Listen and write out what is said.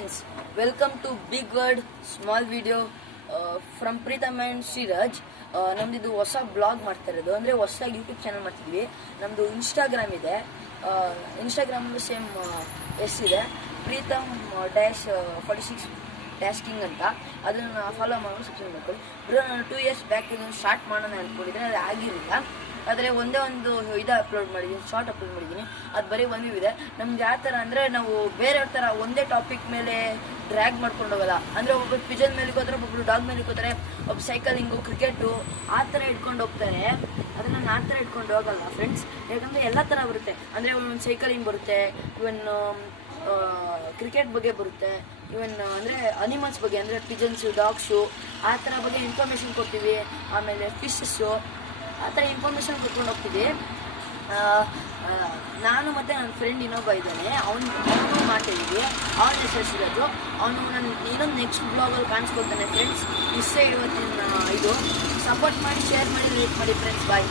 friends, welcome to Big Word Small Video from Pritham and Sriraj. ನಮ್ದಿದು ಹೊಸ blog ಮಾಡ್ತಾ ಇರೋದು ಅಂದರೆ ಹೊಸದಾಗಿ ಯೂಟ್ಯೂಬ್ ಚಾನಲ್ ಮಾಡ್ತಿದ್ವಿ. ನಮ್ಮದು ಇನ್ಸ್ಟಾಗ್ರಾಮ್ ಇದೆ. ಇನ್ಸ್ಟಾಗ್ರಾಮಲ್ಲಿ ಸೇಮ್ ಇದೆ, ಪ್ರೀತಮ್ -46 ಕಿಂಗ್ ಅಂತ. ಅದನ್ನು ಫಾಲೋ ಮಾಡೋದು ಸಬ್ಸ್ಕ್ರೈಬ್ ಮಾಡ್ಕೊಳ್ಳಿ. ಬ್ರೋ, ನಾನು 2 years ಬ್ಯಾಕ್ ಇದನ್ನು ಸ್ಟಾರ್ಟ್ ಮಾಡೋಣ ಅಂದ್ಕೊಂಡಿದ್ದೆ, ಅದು ಆಗಿರಲಿಲ್ಲ. ಆದರೆ ಒಂದೇ ಒಂದು ಅಪ್ಲೋಡ್ ಮಾಡಿದ್ದೀನಿ, ಶಾರ್ಟ್ ಅಪ್ಲೋಡ್ ಮಾಡಿದ್ದೀನಿ. ಅದು ಬರೀ ಒಂದು ಇದೆ. ನಮ್ಗೆ ಯಾವ ಥರ ಅಂದರೆ, ನಾವು ಬೇರೆಯವ್ರ ಥರ ಒಂದೇ ಟಾಪಿಕ್ ಮೇಲೆ ಡ್ರ್ಯಾಗ್ ಮಾಡ್ಕೊಂಡು ಹೋಗಲ್ಲ. ಅಂದರೆ ಒಬ್ಬರು ಪಿಜನ್ ಮೇಲೆ ಹೋದ್ರೆ, ಒಬ್ಬರು ಡಾಗ್ ಮೇಲೆ ಹೋಗ್ತಾರೆ, ಒಬ್ಬ ಸೈಕಲಿಂಗು, ಕ್ರಿಕೆಟು ಆ ಥರ ಇಟ್ಕೊಂಡು ಹೋಗ್ತಾರೆ. ಅದನ್ನು ನಾನು ಆ ಥರ ಇಟ್ಕೊಂಡು ಹೋಗಲ್ಲ ಫ್ರೆಂಡ್ಸ್. ಯಾಕಂದರೆ ಎಲ್ಲ ಥರ ಬರುತ್ತೆ. ಅಂದರೆ ಒಂದು ಸೈಕಲಿಂಗ್ ಬರುತ್ತೆ, ಇವನ್ ಕ್ರಿಕೆಟ್ ಬಗ್ಗೆ ಬರುತ್ತೆ, ಇವನ್ ಅಂದರೆ ಅನಿಮಲ್ಸ್ ಬಗ್ಗೆ, ಅಂದರೆ ಪಿಜನ್ಸು, ಡಾಗ್ಸು ಆ ಥರ ಬಗ್ಗೆ ಇನ್ಫಾರ್ಮೇಷನ್ ಕೊಡ್ತೀವಿ. ಆಮೇಲೆ ಫಿಶಸ್ಸು ಆ ಥರ ಇನ್ಫಾರ್ಮೇಷನ್ ಕೊಟ್ಕೊಂಡು ಹೋಗ್ತೀವಿ. ನಾನು ಮತ್ತು ನನ್ನ ಫ್ರೆಂಡ್ ಇನ್ನೊಬ್ಬ ಇದ್ದಾನೆ, ಅವನು ಮಾಡ್ತಾಯಿದ್ದೀವಿ. ಅವನ ಹೆಸರು ಸಿರೋದು. ಅವನು ನಾನು ಇನ್ನೊಂದು ನೆಕ್ಸ್ಟ್ ಬ್ಲಾಗಲ್ಲಿ ಕಾಣಿಸ್ಕೊಳ್ತಾನೆ ಫ್ರೆಂಡ್ಸ್. ಇಷ್ಟೇ ಇವತ್ತಿನ ಇದು. ಸಪೋರ್ಟ್ ಮಾಡಿ, ಶೇರ್ ಮಾಡಿ, ಲೈಕ್ ಮಾಡಿ ಫ್ರೆಂಡ್ಸ್. ಬಾಯ್.